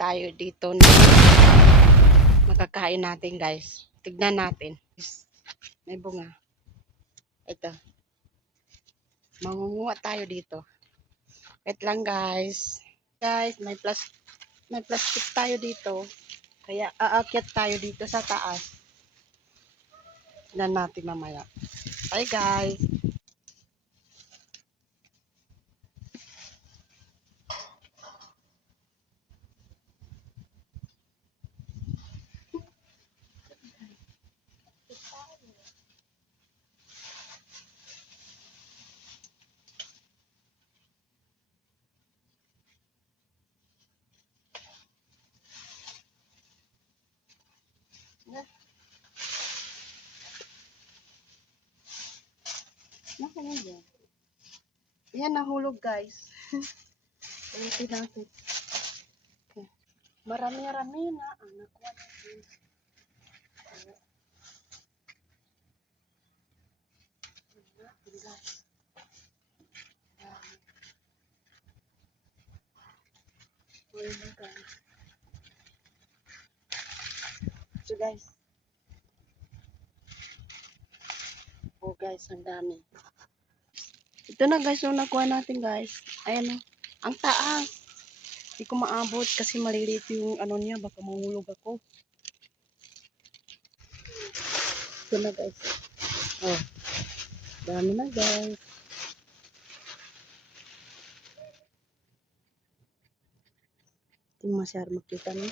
tayo dito na makakain natin, guys. Tignan natin. May bunga. Ito. Mangunguha tayo dito. Wait lang, guys. Guys, may plastic tayo dito. Kaya aakyat tayo dito sa taas. Tignan natin mamaya. Bye, guys. Nakanya dyan. Yan, nahulog, guys. Ulitin natin. Okay. Marami-rami na ang nakuha natin. Guys. So, guys. Oh, guys, ang dami. Ito na, guys, yung nakuha natin, guys. Ayan, oh. Ang taas. Hindi ko maabot kasi maliliit yung ano niya. Baka mahulog ako. Ito na, guys. Oh. Dami na, guys. Hindi mo masyadong makita, no?